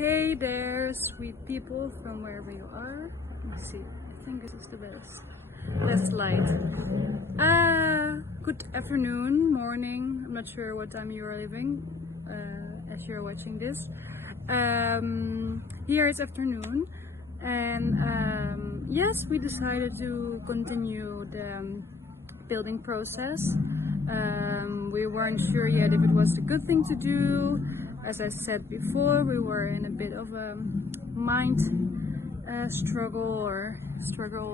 Hey there, sweet people from wherever you are. Let me see. I think this is the best light. Good afternoon, morning. I'm not sure what time you are living as you're watching this. Here is afternoon, and yes, we decided to continue the building process. We weren't sure yet if it was a good thing to do. As I said before, we were in a bit of a mind struggle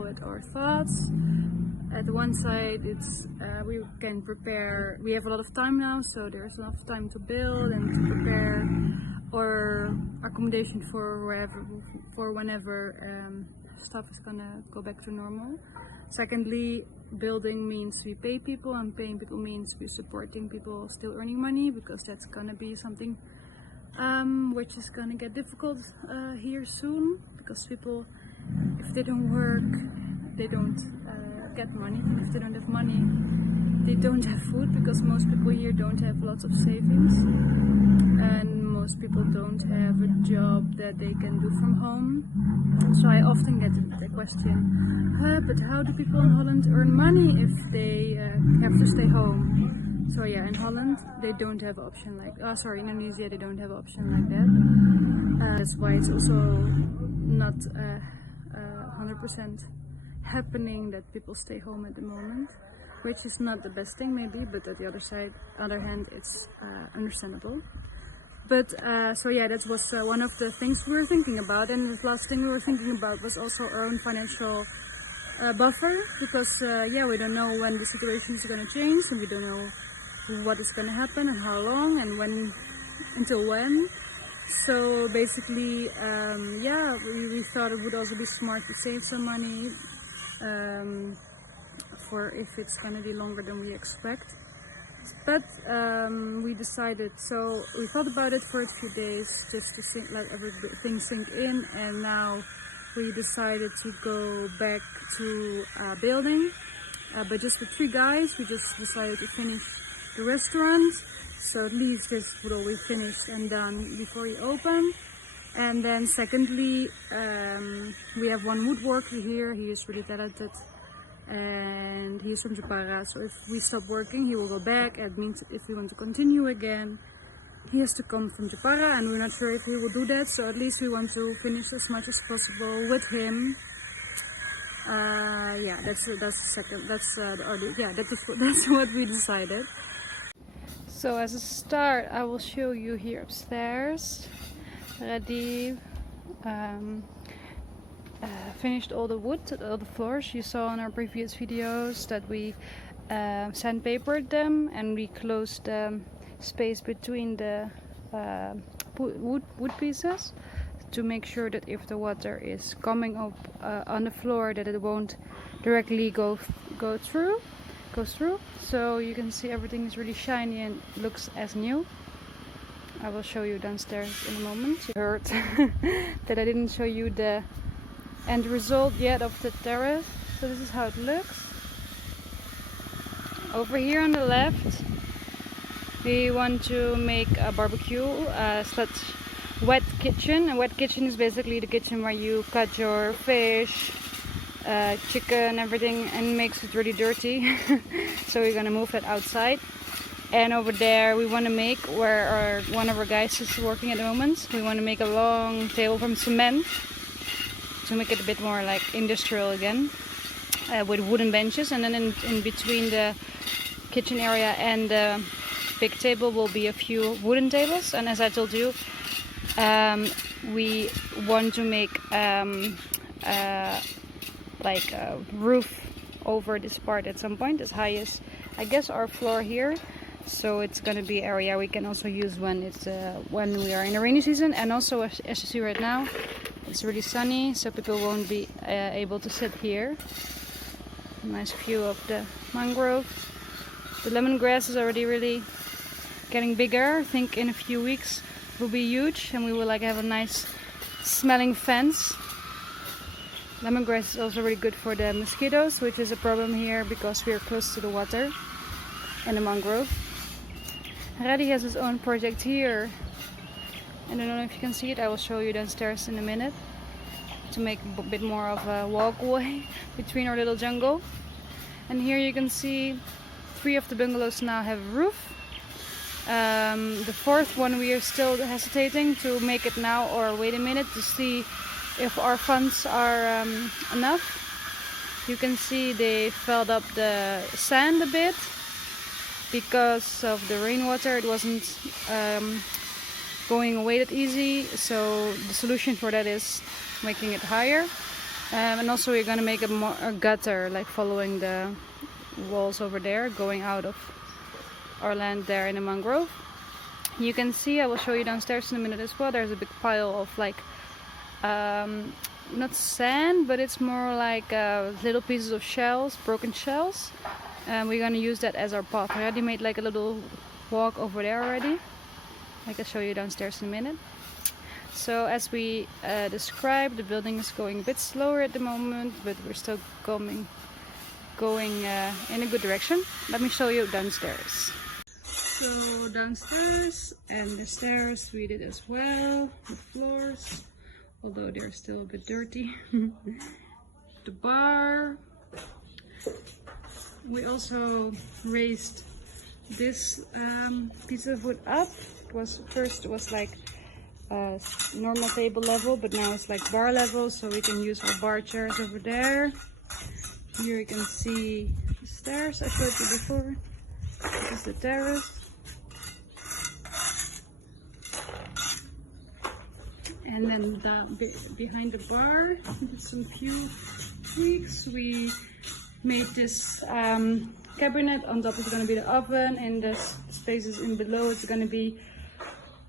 with our thoughts. At one side, it's we can prepare. We have a lot of time now, so there's enough time to build and to prepare our accommodation for whenever stuff is gonna go back to normal. Secondly, building means we pay people, and paying people means we're supporting people still earning money, because that's gonna be something which is gonna get difficult here soon, because people, if they don't work, they don't get money. If they don't have money, they don't have food, because most people here don't have lots of savings, and most people don't have a job that they can do from home. So I often get the question, but how do people in Holland earn money if they have to stay home? So yeah, in Holland they don't have option like, in Indonesia they don't have option like that. That's why it's also not 100% happening that people stay home at the moment, which is not the best thing maybe, but at the other hand, it's understandable. But so yeah, that was one of the things we were thinking about, and the last thing we were thinking about was also our own financial buffer, because we don't know when the situation is going to change, and we don't know what is going to happen and how long and until when. So basically, we thought it would also be smart to save some money for if it's going to be longer than we expect. But we decided, so we thought about it for a few days just to let everything sink in, and now we decided to go back to building. But just the three guys, we just decided to finish the restaurant, so at least this would all be finished and done before we open. And then secondly, we have one woodworker here. He is really talented, and he is from Japara, so if we stop working he will go back. It means if we want to continue again, he has to come from Japara, and we're not sure if he will do that, so at least we want to finish as much as possible with him. That's what we decided. So as a start, I will show you here upstairs. Ready. Finished all the wood, all the floors. You saw in our previous videos that we sandpapered them, and we closed the space between the wood pieces to make sure that if the water is coming up on the floor, that it won't directly goes through. So you can see everything is really shiny and looks as new. I will show you downstairs in a moment. You heard that I didn't show you the end result yet of the terrace. So this is how it looks. Over here on the left, we want to make a barbecue / wet kitchen. A wet kitchen is basically the kitchen where you cut your fish, chicken, everything, and makes it really dirty. So we're gonna move that outside. And over there we want to make, where one of our guys is working at the moment, we want to make a long table from cement to make it a bit more like industrial again, with wooden benches, and then in between the kitchen area and the big table will be a few wooden tables. And as I told you, we want to make like a roof over this part at some point, as high as I guess our floor here. So it's going to be area we can also use when we are in the rainy season. And also, as you see right now, it's really sunny, so people won't be able to sit here. Nice view of the mangrove. The lemongrass is already really getting bigger. I think in a few weeks it will be huge, and we will have a nice smelling fence. Lemongrass is also really good for the mosquitoes, which is a problem here because we are close to the water and the mangrove. Reddy has his own project here And I don't know if you can see it, I will show you downstairs in a minute to make a bit more of a walkway between our little jungle. And here you can see 3 of the bungalows now have a roof. The 4th one we are still hesitating to make it now or wait a minute to see if our funds are enough. You can see they filled up the sand a bit because of the rainwater. It wasn't going away that easy, so the solution for that is making it higher. And also we're going to make a gutter, like following the walls over there, going out of our land there in the mangrove. You can see, I will show you downstairs in a minute as well, there's a big pile of like not sand, but it's more like little pieces of shells, broken shells. We're gonna use that as our path. I already made like a little walk over there already. I can show you downstairs in a minute. So as we described, the building is going a bit slower at the moment, but we're still going in a good direction. Let me show you downstairs. So downstairs and the stairs we did as well, the floors, although they're still a bit dirty. The bar. We also raised this piece of wood up. First it was like normal table level, but now it's like bar level, so we can use our bar chairs over there. Here you can see the stairs I showed you before. This is the terrace. And then behind the bar, with some few tweaks, we made this cabinet. On top is going to be the oven, and the spaces in below it's going to be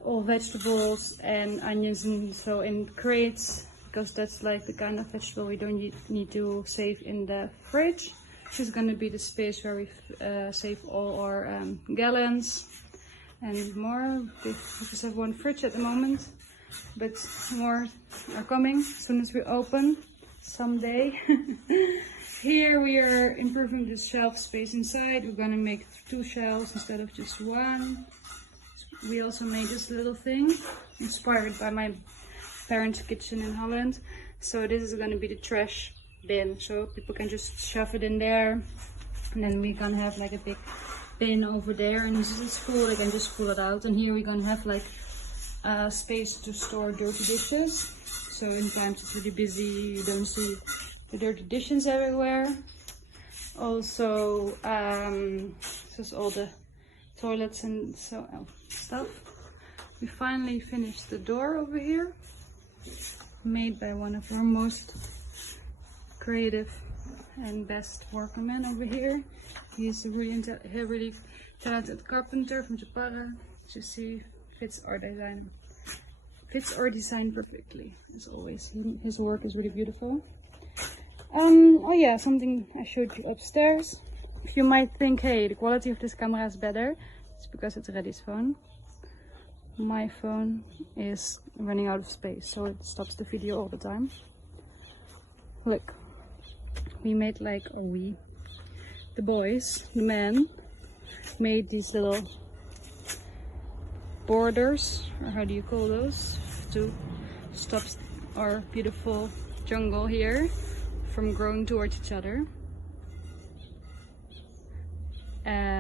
all vegetables and onions, and so in crates, because that's like the kind of vegetable we don't need to save in the fridge. This is going to be the space where we save all our gallons and more. We just have 1 fridge at the moment, but more are coming as soon as we open someday. Here we are improving the shelf space inside. We're going to make 2 shelves instead of just 1. We also made this little thing inspired by my parents' kitchen in Holland. So this is going to be the trash bin, so people can just shove it in there, and then we're gonna have like a big bin over there, and this is full, they can just pull it out. And here we're gonna have like space to store dirty dishes, so in times it's really busy you don't see the dirty dishes everywhere. Also just all the toilets and stuff. We finally finished the door over here, made by one of our most creative and best workman over here. He's a really talented carpenter from Japan. You see, fits our design perfectly as always. His work is really beautiful. Oh yeah, something I showed you upstairs. You might think, hey, the quality of this camera is better. It's because it's Reddy's phone. My phone is running out of space, so it stops the video all the time. Look, we made like, the boys, the men, made these little borders, or how do you call those, to stop our beautiful jungle here from growing towards each other.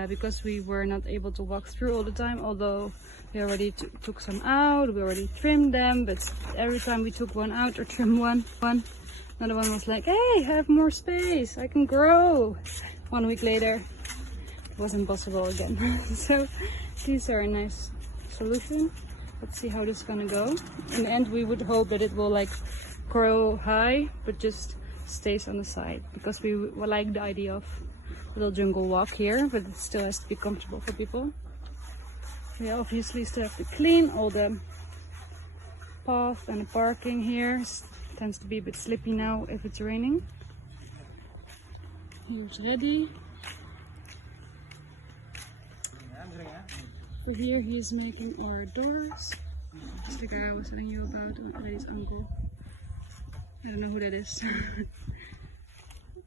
Because we were not able to walk through all the time, although we already took some out, we already trimmed them, but every time we took one out or trimmed one, another one was like, hey, I have more space, I can grow. 1 week later, it was impossible again. So these are a nice solution. Let's see how this is gonna go. In the end, we would hope that it will like grow high, but just stays on the side, because we like the idea of a little jungle walk here, but it still has to be comfortable for people. We obviously still have to clean all the path and the parking here. It tends to be a bit slippy now if it's raining. Here's Reddy. So here he is making our doors. It's the guy I was telling you about, Reddy's uncle. I don't know who that is.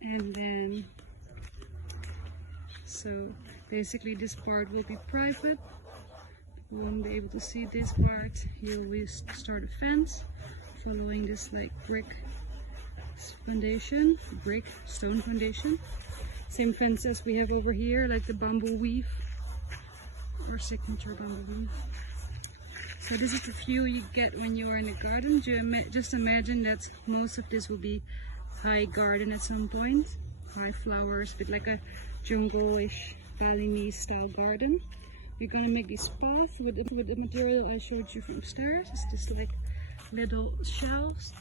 And then, so basically this part will be private. You won't be able to see this part. Here we start a fence following this like brick foundation, brick stone foundation. Same fence as we have over here, like the bamboo weave, or signature bamboo weave. So this is the view you get when you're in a garden. Just imagine that most of this will be high garden at some point, high flowers, with like a jungle-ish Balinese style garden. We're gonna make this path with the material I showed you from upstairs. It's just like little shelves.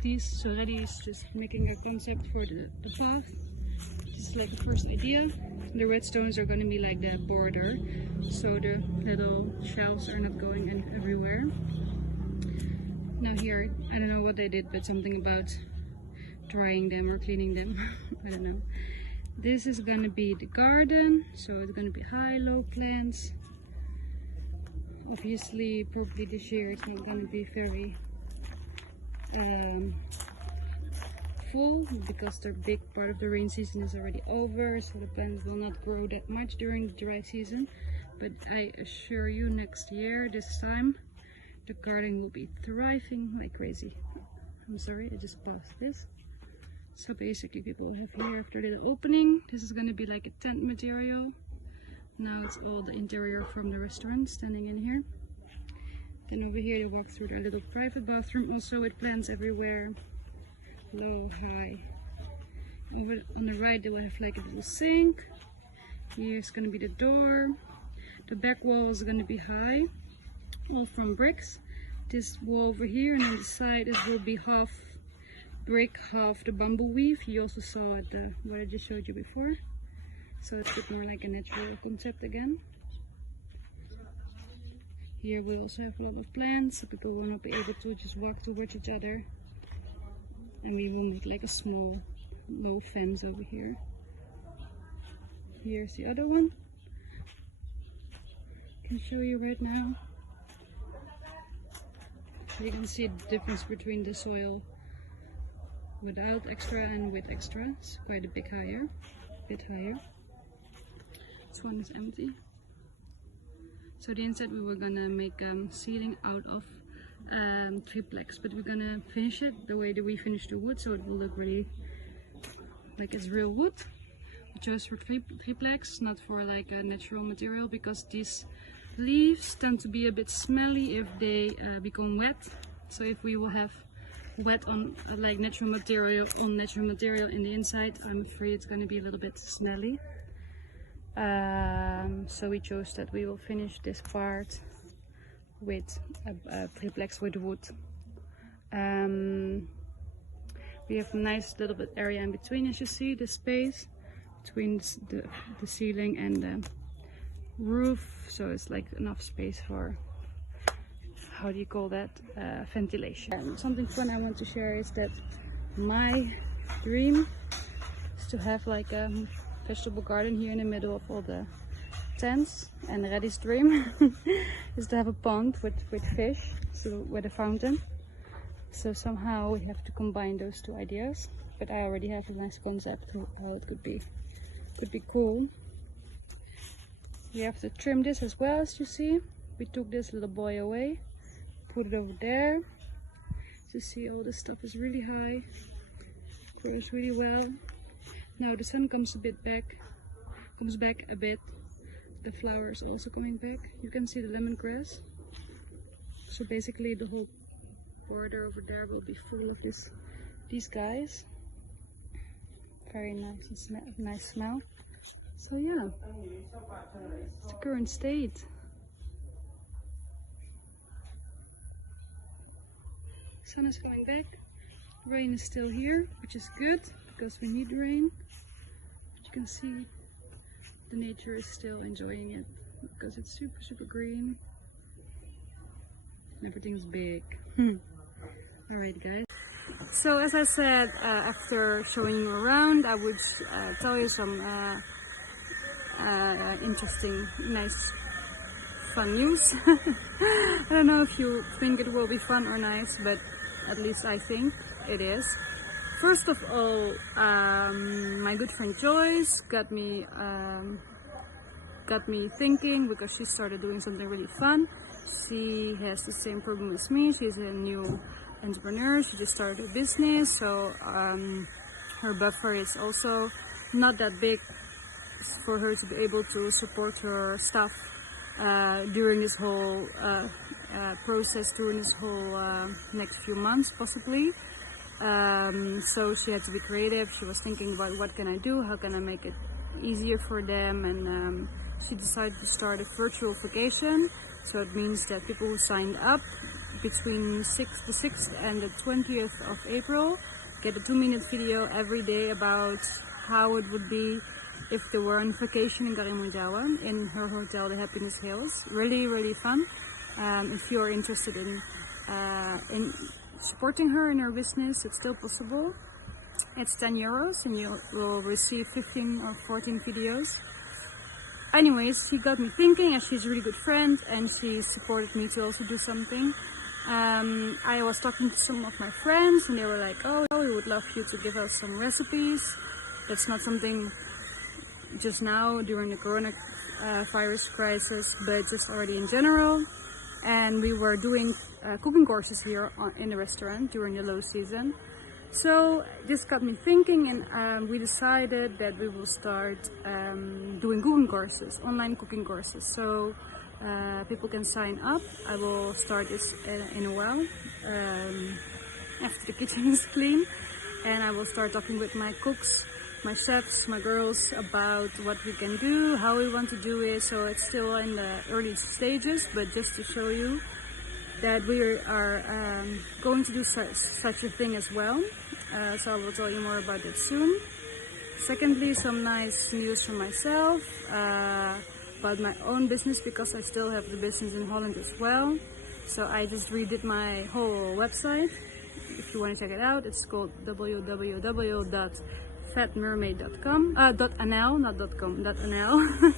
These already is just making a concept for the path. This is like the first idea. The red stones are going to be like the border, so the little shelves are not going in everywhere. Now here, I don't know what they did, but something about drying them or cleaning them. I don't know. This is going to be the garden, so it's going to be high, low plants. Obviously, probably this year it's not going to be very full, because the big part of the rain season is already over, so the plants will not grow that much during the dry season. But I assure you, next year this time the garden will be thriving like crazy. I'm sorry, I just paused this. So basically people have here after the opening, this is going to be like a tent material. Now it's all the interior from the restaurant standing in here. Then over here you walk through their little private bathroom, also with plants everywhere, low, high. Over on the right they will have like a little sink. Here's going to be the door. The back wall is going to be high, all from bricks. This wall over here, and on the side it will be half brick, half the bamboo weave. You also saw at what I just showed you before. So it's a bit more like a natural concept again. Here we also have a lot of plants, so people will not be able to just walk towards each other. And we will make like a small low fence over here. Here's the other one. I can show you right now. You can see the difference between the soil without extra and with extra. It's quite a bit higher. This one is empty. So the inside we were gonna make ceiling out of triplex, but we're gonna finish it the way that we finished the wood, so it will look really like it's real wood. We chose for triplex, not for like a natural material, because these leaves tend to be a bit smelly if they become wet. So if we will have wet on like natural material in the inside, I'm afraid it's going to be a little bit smelly. So we chose that we will finish this part with a triplex with wood. We have a nice little bit area in between, as you see, the space between the ceiling and the roof, so it's like enough space for, how do you call that, ventilation. And something fun I want to share is that my dream is to have like a vegetable garden here in the middle of all the tents, and Reddy's dream is to have a pond with fish, so with a fountain. So somehow we have to combine those two ideas, but I already have a nice concept of how it could be cool. We have to trim this as well, as you see. We took this little boy away, put it over there. You see all this stuff is really high, grows really well. Now the sun comes back a bit. The flower is also coming back. You can see the lemongrass. So basically the whole border over there will be full of these guys. Very nice and nice smell. So yeah, it's the current state. Sun is coming back. Rain is still here, which is good because we need rain. But you can see the nature is still enjoying it because it's super green. Everything's big. Alright guys. So as I said, after showing you around, I would tell you some interesting, nice, fun news. I don't know if you think it will be fun or nice, but at least I think it is. First of all, my good friend Joyce got me got me thinking because she started doing something really fun. She has the same problem as me. She's a new entrepreneur. She just started a business, so her buffer is also not that big for her to be able to support her stuff during this whole process, during this whole next few months possibly. So she had to be creative. She was thinking about what can I do, how can I make it easier for them, and she decided to start a virtual vacation. So it means that people who signed up between the 6th and the 20th of April get a 2-minute video every day about how it would be if they were on vacation in Karimunjawa in her hotel, the Happiness Hills. Really fun. If you're interested in supporting her in her business, it's still possible. It's 10 euros and you will receive 15 or 14 videos. Anyways, she got me thinking, and she's a really good friend, and she supported me to also do something. I was talking to some of my friends and they were like, oh, we would love you to give us some recipes. That's not something just now during the coronavirus crisis, but just already in general. And we were doing cooking courses here in the restaurant during the low season. So this got me thinking, and we decided that we will start doing cooking courses, online cooking courses. So people can sign up. I will start this in a while after the kitchen is clean, and I will start talking with my cooks, my chefs, my girls about what we can do, how we want to do it. So it's still in the early stages, but just to show you that we are going to do such a thing as well. So I will tell you more about it soon. Secondly, some nice news from myself about my own business, because I still have the business in Holland as well. So I just redid my whole website. If you want to check it out, it's called www.fatmermaid.com, .nl, not .com, .nl.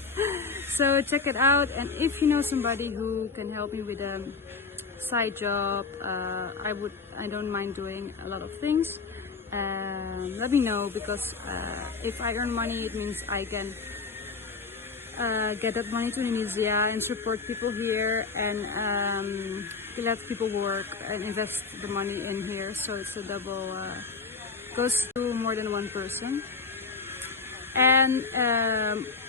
So check it out, and if you know somebody who can help me with a side job, I don't mind doing a lot of things. Let me know, because if I earn money, it means I can get that money to Indonesia and support people here, and let people work and invest the money in here. So it's a double, goes to more than one person. And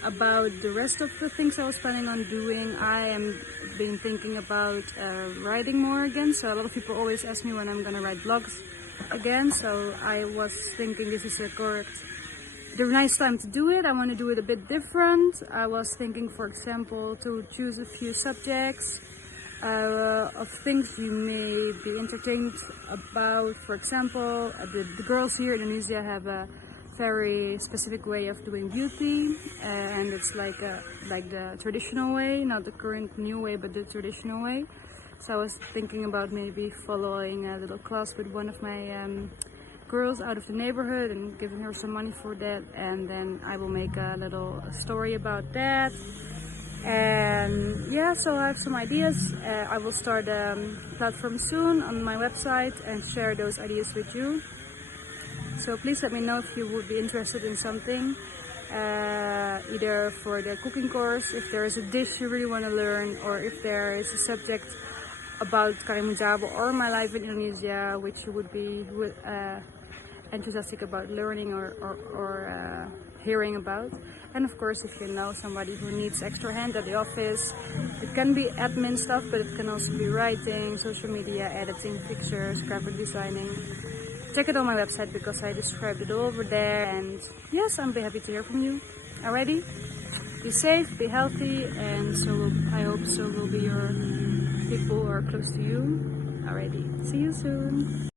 about the rest of the things I was planning on doing, I am been thinking about writing more again. So a lot of people always ask me when I'm gonna write blogs again. So I was thinking this is the nice time to do it. I want to do it a bit different. I was thinking, for example, to choose a few subjects of things you may be entertained about. For example, the girls here in Indonesia have a very specific way of doing beauty, and it's like the traditional way, not the current new way, but the traditional way. So I was thinking about maybe following a little class with one of my girls out of the neighborhood and giving her some money for that, and then I will make a little story about that. And yeah, so I have some ideas. I will start a platform soon on my website and share those ideas with you. So please let me know if you would be interested in something, either for the cooking course, if there is a dish you really want to learn, or if there is a subject about Karimunjawa or my life in Indonesia which you would be enthusiastic about learning or hearing about. And of course, if you know somebody who needs extra hand at the office, it can be admin stuff, but it can also be writing, social media, editing, pictures, graphic designing. Check it on my website, because I described it all over there. And yes, I'll be happy to hear from you. Alrighty? Be safe, be healthy, and I hope so will be your people who are close to you. Alrighty, see you soon.